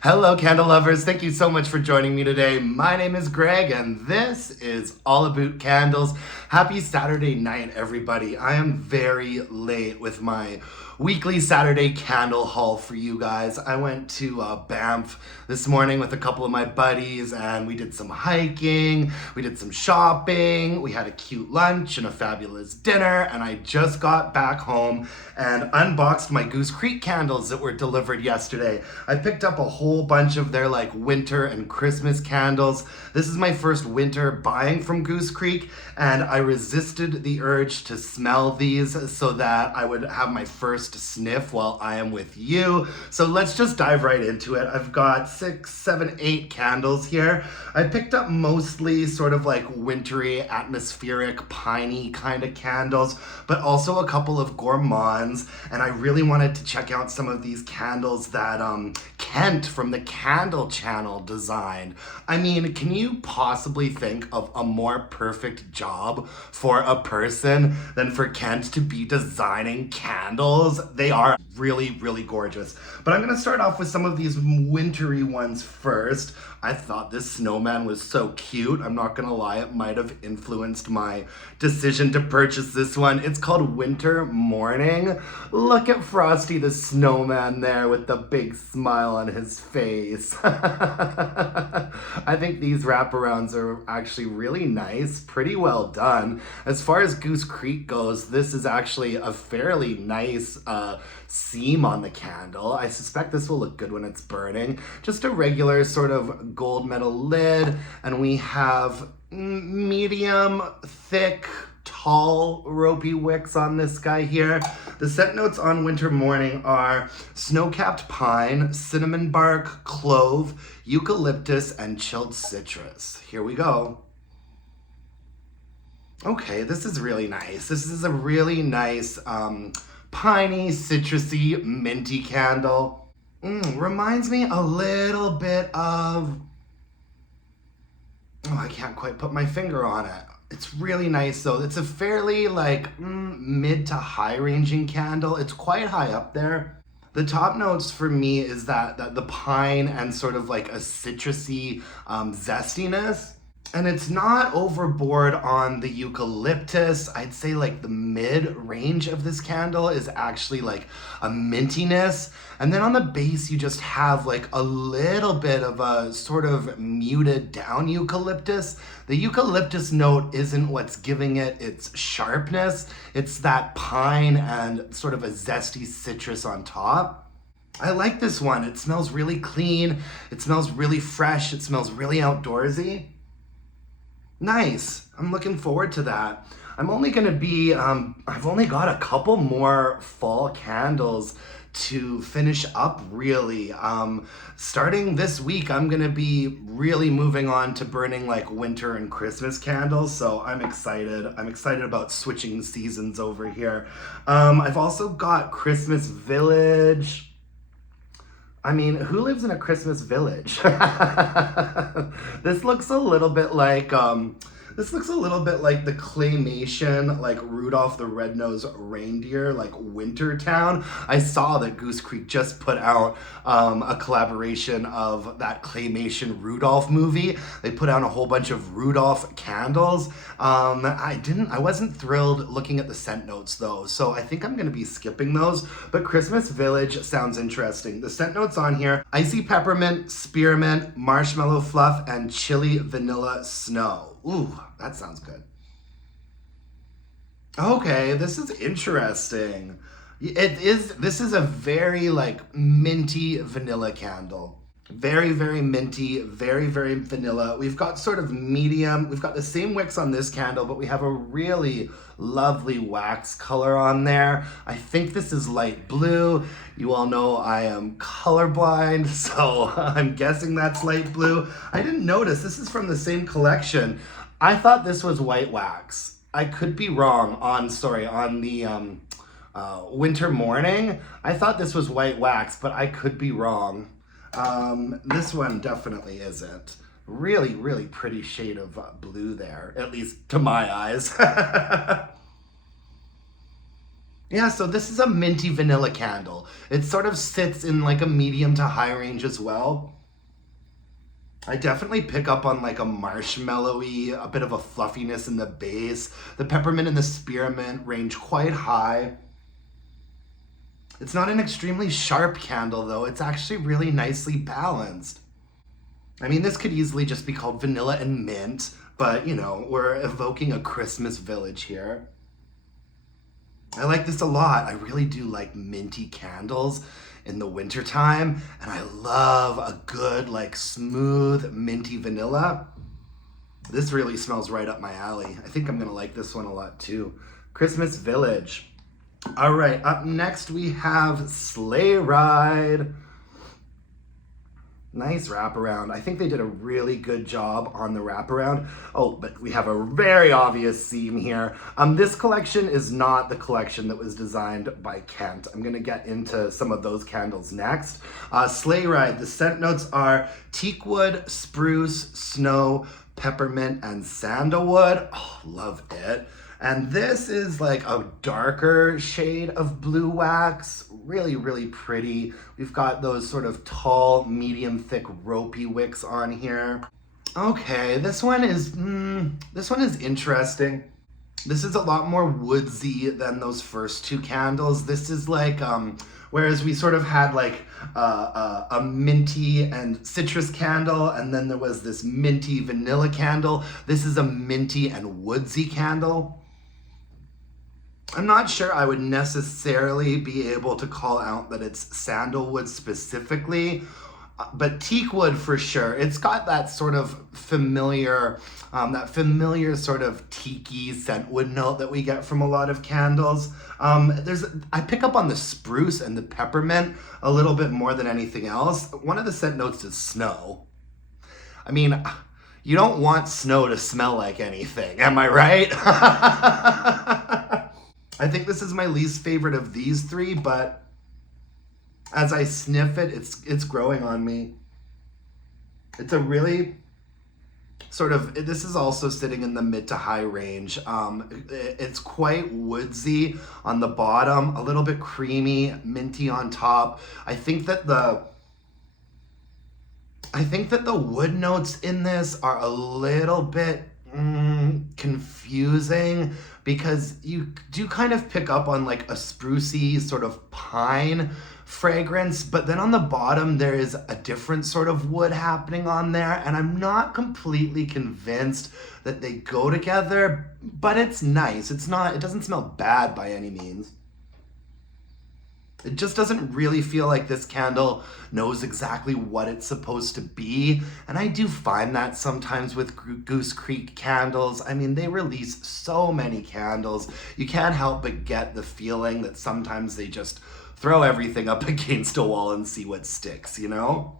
Hello, candle lovers. Thank you so much for joining me today. My name is Greg, and this is all about candles. Happy Saturday night, everybody. I am very late with my weekly Saturday candle haul for you guys. I went to Banff this morning with a couple of my buddies, and we did some hiking, we did some shopping, we had a cute lunch and a fabulous dinner, and I just got back home and unboxed my Goose Creek candles that were delivered yesterday. I picked up a whole bunch of their like winter and Christmas candles. This is my first winter buying from Goose Creek, and I resisted the urge to smell these so that I would have my first sniff while I am with you. So let's just dive right into it. I've got 6, 7, 8 candles here. I picked up mostly sort of like wintry, atmospheric, piney kind of candles, but also a couple of gourmands. And I really wanted to check out some of these candles that Kent from the Candle Channel designed. I mean, can you possibly think of a more perfect job for a person than for Kent to be designing candles? They are really, really gorgeous. But I'm gonna start off with some of these wintry ones first. I thought this snowman was so cute. I'm not gonna lie, it might have influenced my decision to purchase this one. It's called Winter Morning. Look at Frosty the Snowman there with the big smile on his face. I think these wraparounds are actually really nice, pretty well done. As far as Goose Creek goes, this is actually a fairly nice seam on the candle. I suspect this will look good when it's burning. Just a regular sort of gold metal lid, and we have medium, thick, tall, ropey wicks on this guy here. The scent notes on Winter Morning are snow-capped pine, cinnamon bark, clove, eucalyptus, and chilled citrus. Here we go. Okay, this is really nice. This is a really nice piney, citrusy, minty candle. Reminds me a little bit of... Oh, I can't quite put my finger on it. It's really nice though. It's a fairly like mid to high ranging candle. It's quite high up there. The top notes for me is that the pine and sort of like a citrusy zestiness. And it's not overboard on the eucalyptus. I'd say like the mid range of this candle is actually like a mintiness. And then on the base, you just have like a little bit of a sort of muted down eucalyptus. The eucalyptus note isn't what's giving it its sharpness. It's that pine and sort of a zesty citrus on top. I like this one. It smells really clean. It smells really fresh. It smells really outdoorsy. Nice. I'm looking forward to that. I'm only gonna be, I've only got a couple more fall candles to finish up really. Starting this week, I'm gonna be really moving on to burning like winter and Christmas candles, so I'm excited. I'm excited about switching seasons over here. I've also got Christmas Village. I mean, who lives in a Christmas village? This looks a little bit like the claymation, like Rudolph the Red-Nosed Reindeer, like Wintertown. I saw that Goose Creek just put out a collaboration of that claymation Rudolph movie. They put out a whole bunch of Rudolph candles. I wasn't thrilled looking at the scent notes though, so I think I'm gonna be skipping those, but Christmas Village sounds interesting. The scent notes on here: icy peppermint, spearmint, marshmallow fluff, and chili vanilla snow. Ooh, that sounds good. Okay, this is interesting. This is a very like minty vanilla candle. Very, very minty, very, very vanilla. We've got sort of medium, we've got the same wicks on this candle, but we have a really lovely wax color on there. I think this is light blue. You all know I am colorblind, so I'm guessing that's light blue. I didn't notice, this is from the same collection. I thought this was white wax. I could be wrong on the Winter Morning. I thought this was white wax, but I could be wrong. This one definitely isn't. Really, really pretty shade of blue there, at least to my eyes. Yeah, so this is a minty vanilla candle. It sort of sits in like a medium to high range as well. I definitely pick up on like a marshmallowy, a bit of a fluffiness in the base. The peppermint and the spearmint range quite high. It's not an extremely sharp candle though. It's actually really nicely balanced. I mean, this could easily just be called vanilla and mint, but you know, we're evoking a Christmas village here. I like this a lot. I really do like minty candles in the wintertime, and I love a good, like, smooth minty vanilla. This really smells right up my alley. I think I'm gonna like this one a lot too. Christmas Village. All right, up next we have Sleigh Ride. Nice wraparound. I think they did a really good job on the wraparound. Oh, but we have a very obvious theme here. This collection is not the collection that was designed by Kent. I'm gonna get into some of those candles next. Sleigh Ride, the scent notes are teakwood, spruce, snow, peppermint, and sandalwood. Oh, love it. And this is like a darker shade of blue wax. Really, really pretty. We've got those sort of tall, medium thick, ropey wicks on here. Okay, this one is interesting. This is a lot more woodsy than those first two candles. This is like, whereas we sort of had like a minty and citrus candle, and then there was this minty vanilla candle. This is a minty and woodsy candle. I'm not sure I would necessarily be able to call out that it's sandalwood specifically, but teakwood for sure. It's got that sort of familiar, sort of tiki scentwood note that we get from a lot of candles. I pick up on the spruce and the peppermint a little bit more than anything else. One of the scent notes is snow. I mean, you don't want snow to smell like anything, am I right? I think this is my least favorite of these three, but as I sniff it, it's growing on me. It's a really sort of, this is also sitting in the mid to high range. It's quite woodsy on the bottom, a little bit creamy, minty on top. I think that the wood notes in this are a little bit confusing, because you do kind of pick up on like a sprucey sort of pine fragrance, but then on the bottom there is a different sort of wood happening on there, and I'm not completely convinced that they go together, but it's nice. It doesn't smell bad by any means. It just doesn't really feel like this candle knows exactly what it's supposed to be. And I do find that sometimes with Goose Creek candles. I mean, they release so many candles. You can't help but get the feeling that sometimes they just throw everything up against a wall and see what sticks, you know?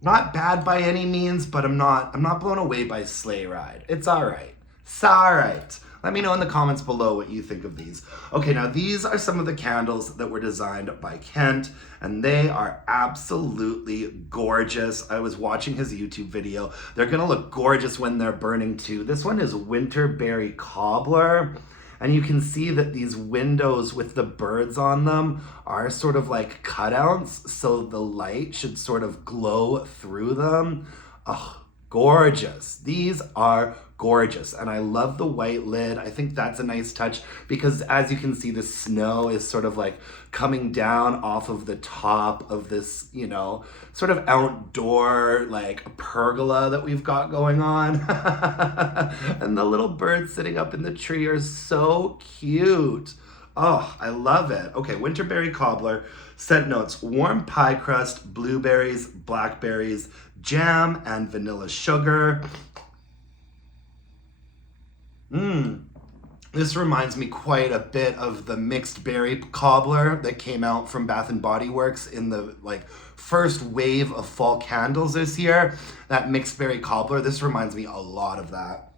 Not bad by any means, but I'm not blown away by Sleigh Ride. It's all right. It's all right. Let me know in the comments below what you think of these. Okay, now these are some of the candles that were designed by Kent, and they are absolutely gorgeous. I was watching his YouTube video. They're gonna look gorgeous when they're burning too. This one is Winterberry Cobbler, and you can see that these windows with the birds on them are sort of like cutouts, so the light should sort of glow through them. Oh, gorgeous. These are gorgeous, and I love the white lid. I think that's a nice touch, because as you can see, the snow is sort of like coming down off of the top of this, you know, sort of outdoor like pergola that we've got going on. And the little birds sitting up in the tree are so cute. Oh, I love it. Okay, Winterberry Cobbler. Scent notes: warm pie crust, blueberries, blackberries, jam, and vanilla sugar. This reminds me quite a bit of the mixed berry cobbler that came out from Bath and Body Works in the like first wave of fall candles this year. That mixed berry cobbler, this reminds me a lot of that.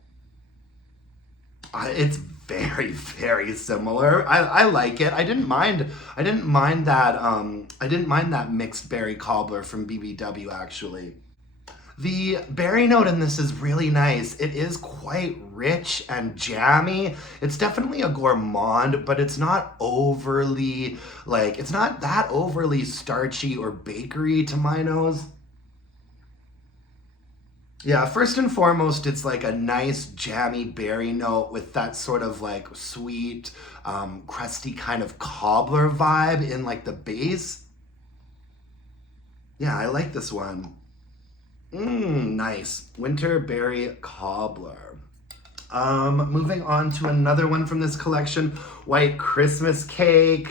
It's very, very similar. I like it. I didn't mind that mixed berry cobbler from BBW actually. The berry note in this is really nice. It is quite rich and jammy. It's definitely a gourmand, but it's not overly, it's not that overly starchy or bakery to my nose. Yeah, first and foremost, it's like a nice jammy berry note with that sort of like sweet, crusty kind of cobbler vibe in like the base. Yeah, I like this one. Nice. Winter berry cobbler. Moving on to another one from this collection, white Christmas cake.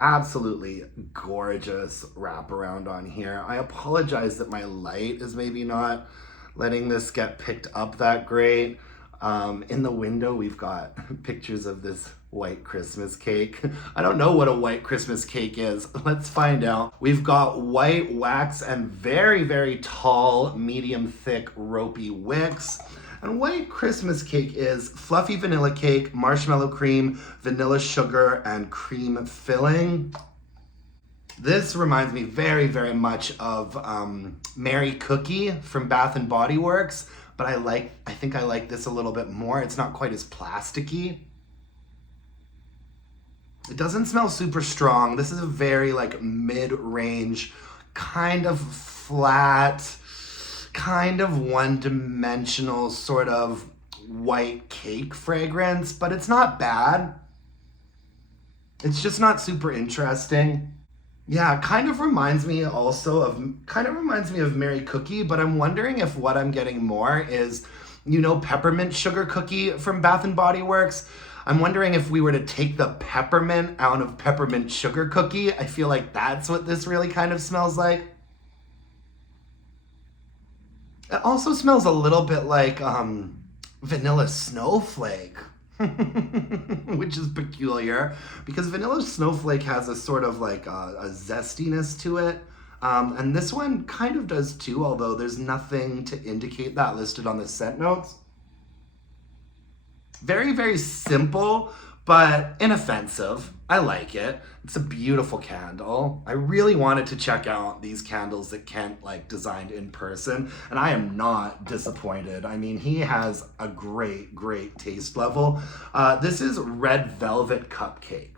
Absolutely gorgeous wraparound on here. I apologize that my light is maybe not letting this get picked up that great. In the window, we've got pictures of this white Christmas cake. I don't know what a white Christmas cake is. Let's find out. We've got white wax and very, very tall, medium thick, ropey wicks. And white Christmas cake is fluffy vanilla cake, marshmallow cream, vanilla sugar, and cream filling. This reminds me very, very much of Mary Cookie from Bath and Body Works, but I think I like this a little bit more. It's not quite as plasticky. It doesn't smell super strong. This is a very like mid-range, kind of flat, kind of one-dimensional sort of white cake fragrance, but it's not bad. It's just not super interesting. Yeah, it kind of reminds me of Mary Cookie, but I'm wondering if what I'm getting more is, peppermint sugar cookie from Bath and Body Works. I'm wondering if we were to take the peppermint out of peppermint sugar cookie. I feel like that's what this really kind of smells like. It also smells a little bit like vanilla snowflake, which is peculiar because vanilla snowflake has a sort of like a zestiness to it. And this one kind of does too, although there's nothing to indicate that listed on the scent notes. Very, very simple, but inoffensive. I like it. It's a beautiful candle. I really wanted to check out these candles that Kent designed in person, and I am not disappointed. I mean, he has a great, great taste level. This is Red Velvet Cupcake.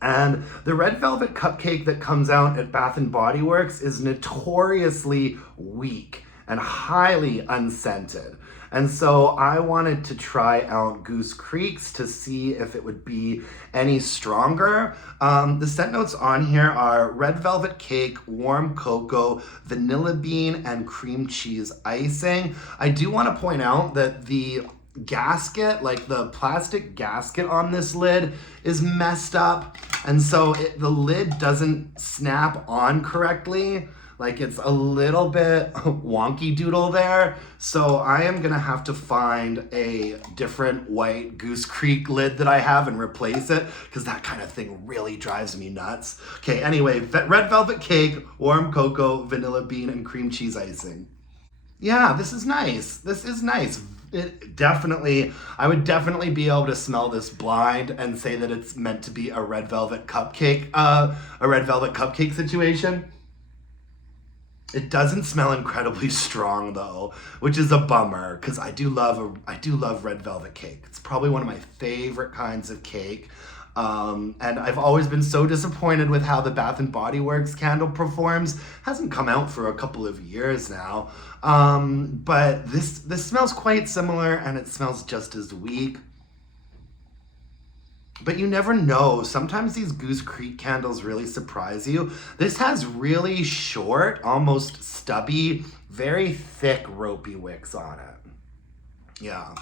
And the Red Velvet Cupcake that comes out at Bath and Body Works is notoriously weak and highly unscented. And so I wanted to try out Goose Creek's to see if it would be any stronger. The scent notes on here are red velvet cake, warm cocoa, vanilla bean, and cream cheese icing. I do want to point out that the gasket, the plastic gasket on this lid is messed up. And so the lid doesn't snap on correctly. It's a little bit wonky doodle there. So I am gonna have to find a different white Goose Creek lid that I have and replace it, because that kind of thing really drives me nuts. Okay, anyway, red velvet cake, warm cocoa, vanilla bean, and cream cheese icing. Yeah, this is nice. This is nice. I would definitely be able to smell this blind and say that it's meant to be a red velvet cupcake situation. It doesn't smell incredibly strong though, which is a bummer because I do love red velvet cake. It's probably one of my favorite kinds of cake. And I've always been so disappointed with how the Bath and Body Works candle performs. Hasn't come out for a couple of years now. But this smells quite similar and it smells just as weak. But you never know. Sometimes these Goose Creek candles really surprise you. This has really short, almost stubby, very thick ropey wicks on it. Yeah.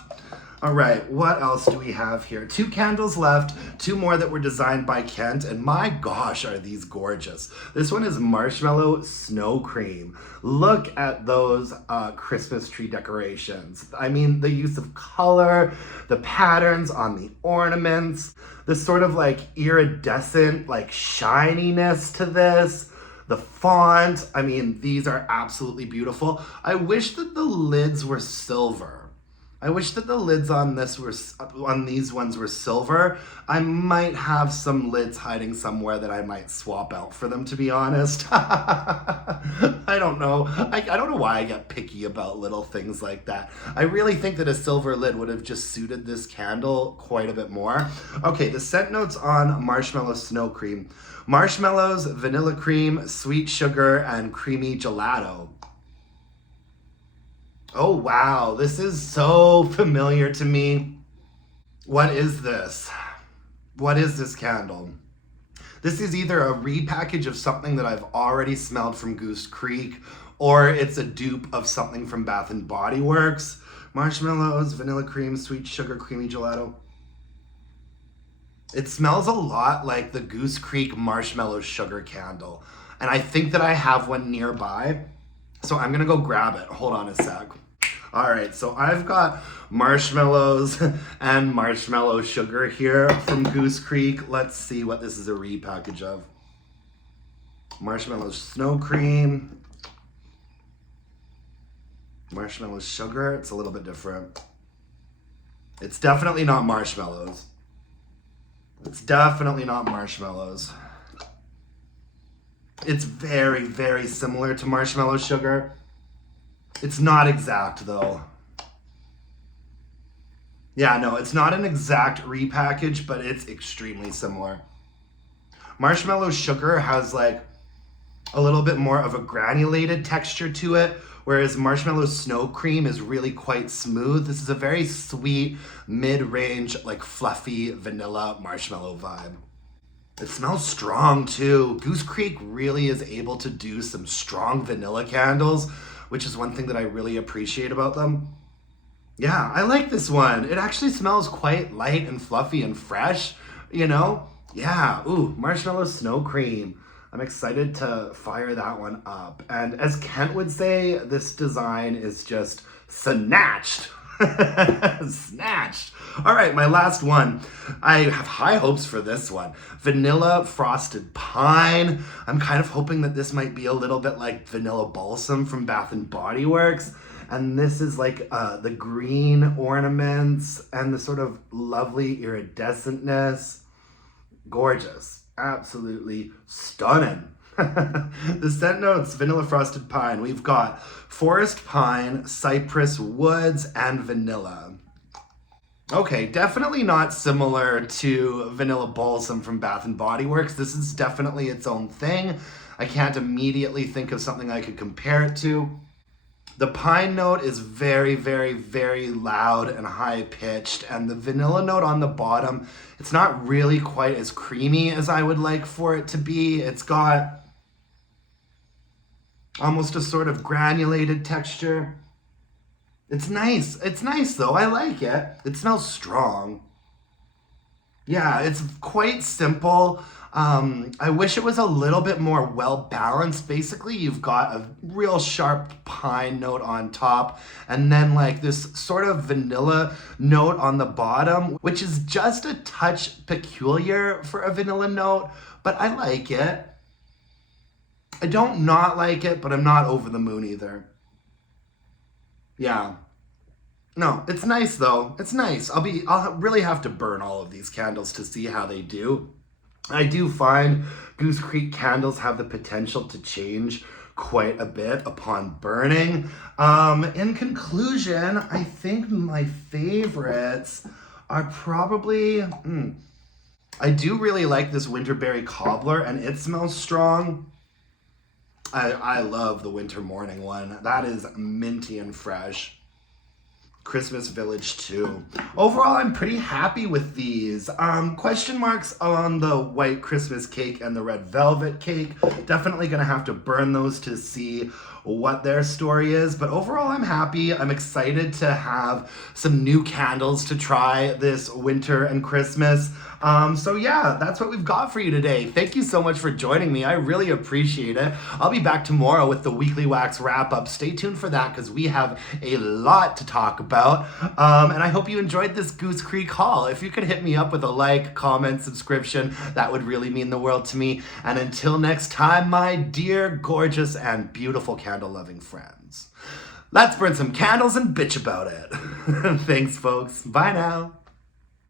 All right, what else do we have here? 2 candles left, 2 more that were designed by Kent, and my gosh, are these gorgeous. This one is Marshmallow Snowcream. Look at those Christmas tree decorations. I mean, the use of color, the patterns on the ornaments, the sort of iridescent, shininess to this. The font, I mean, these are absolutely beautiful. I wish that the lids were silver. I wish that the lids on these ones were silver. I might have some lids hiding somewhere that I might swap out for them, to be honest. I don't know. I I don't know why I get picky about little things like that. I really think that a silver lid would have just suited this candle quite a bit more. Okay, the scent notes on Marshmallow Snowcream. Marshmallows, vanilla cream, sweet sugar, and creamy gelato. Oh wow, this is so familiar to me. What is this? What is this candle? This is either a repackage of something that I've already smelled from Goose Creek, or it's a dupe of something from Bath and Body Works. Marshmallows, vanilla cream, sweet sugar, creamy gelato. It smells a lot like the Goose Creek marshmallow sugar candle. And I think that I have one nearby. So I'm gonna go grab it. Hold on a sec. All right, so I've got marshmallows and marshmallow sugar here from Goose Creek. Let's see what this is a repackage of. Marshmallow Snowcream. Marshmallow sugar, it's a little bit different. It's definitely not marshmallows. It's definitely not marshmallows. It's very, very similar to marshmallow sugar. It's not exact though. Yeah, no, it's not an exact repackage, but it's extremely similar. Marshmallow sugar has like a little bit more of a granulated texture to it, whereas Marshmallow Snowcream is really quite smooth. This is a very sweet, mid-range, like fluffy vanilla marshmallow vibe. It smells strong too. Goose Creek really is able to do some strong vanilla candles, which is one thing that I really appreciate about them. Yeah, I like this one. It actually smells quite light and fluffy and fresh, you know? Yeah, ooh, Marshmallow Snowcream. I'm excited to fire that one up. And as Kent would say, this design is just snatched. Snatched. All right, my last one. I have high hopes for this one. Vanilla Frosted Pine. I'm kind of hoping that this might be a little bit like Vanilla Balsam from Bath and Body Works. And this is like the green ornaments and the sort of lovely iridescentness. Gorgeous. Absolutely stunning. The scent notes, Vanilla Frosted Pine. We've got Forest Pine, Cypress Woods, and Vanilla. Okay, definitely not similar to Vanilla Balsam from Bath and Body Works. This is definitely its own thing. I can't immediately think of something I could compare it to. The pine note is very, very, very loud and high pitched, and the vanilla note on the bottom, it's not really quite as creamy as I would like for it to be. It's got almost a sort of granulated texture. It's nice. It's nice though. I like it. It smells strong. Yeah, it's quite simple. I wish it was a little bit more well balanced. Basically, you've got a real sharp pine note on top, and then like this sort of vanilla note on the bottom, which is just a touch peculiar for a vanilla note, but I like it. I don't not like it, but I'm not over the moon either. Yeah. No, it's nice though. It's nice. I'll really have to burn all of these candles to see how they do. I do find Goose Creek candles have the potential to change quite a bit upon burning. In conclusion, I think my favorites are probably, I do really like this Winterberry Cobbler, and it smells strong. I love the Winter Morning one. That is minty and fresh. Christmas Village too. Overall, I'm pretty happy with these. Question marks on the white Christmas cake and the red velvet cake. Definitely gonna have to burn those to see what their story is, but overall I'm happy. I'm excited to have some new candles to try this winter and Christmas. So yeah, that's what we've got for you today. Thank you so much for joining me. I really appreciate it. I'll be back tomorrow with the Weekly Wax wrap up. Stay tuned for that because we have a lot to talk about. And I hope you enjoyed this Goose Creek haul. If you could hit me up with a like, comment, subscription, that would really mean the world to me. And until next time, my dear, gorgeous, and beautiful candle-loving friends, let's burn some candles and bitch about it. Thanks, folks. Bye now.